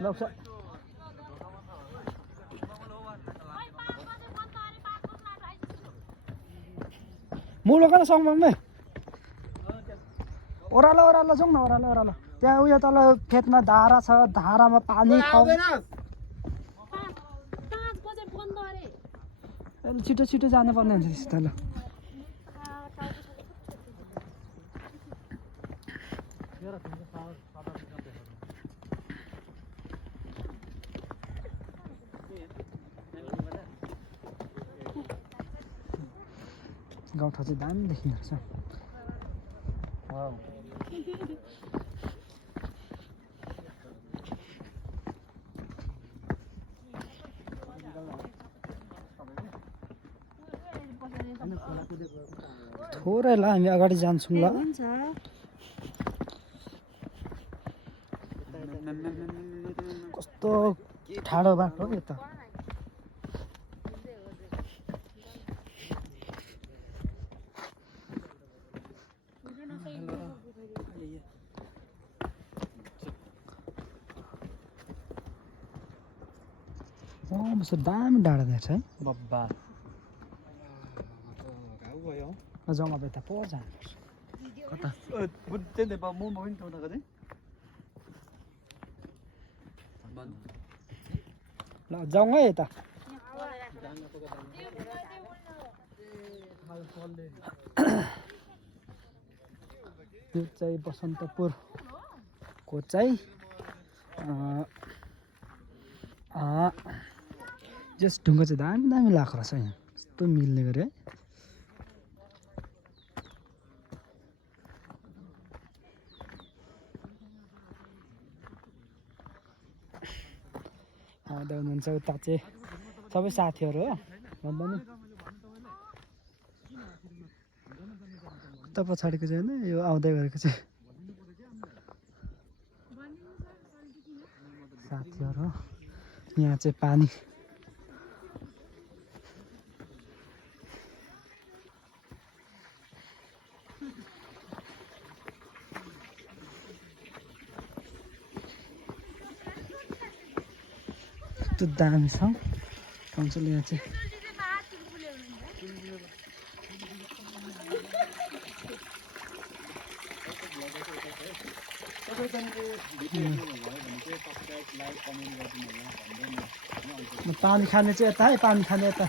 लग्छ मुलो कता सङमङमै ओह्रालो ओह्रालो जाउँ न ओह्रालो ओह्रालो त्यहाँ उयो तल खेतमा धारा छ धारामा पानी छिटो छिटो जानु पर्ने हुन्छ त्यस्तो ल गाउँठाउँ चाहिँ दामी देखिँदो रहेछ थोरै ल हामी अगाडि जान्छौँ ल कस्तो ठाडो बाटो यो त दामी डाँडा रहेछ है बब्बा जाउँ अब यता पर जानुपर्छ कता ल जाउँ है यता यो चाहिँ बसन्तपुरको चाहिँ जस ढुङ्गा चाहिँ दामी दामी लाग्दो रहेछ यहाँ यस्तो मिल्ने गरे है आउँदै हुनुहुन्छ उता चाहिँ सबै साथीहरू हो भन्दा नि उता पछाडिको चाहिँ होइन यो आउँदै गरेको चाहिँ साथीहरू हो यहाँ चाहिँ पानी त्यो दामी छ ठाउँछन् यहाँ चाहिँ पानी खाने चाहिँ यता है पानी खाने यता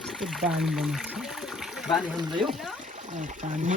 यस्तो दामी बनाएको पानी खानु यो पानी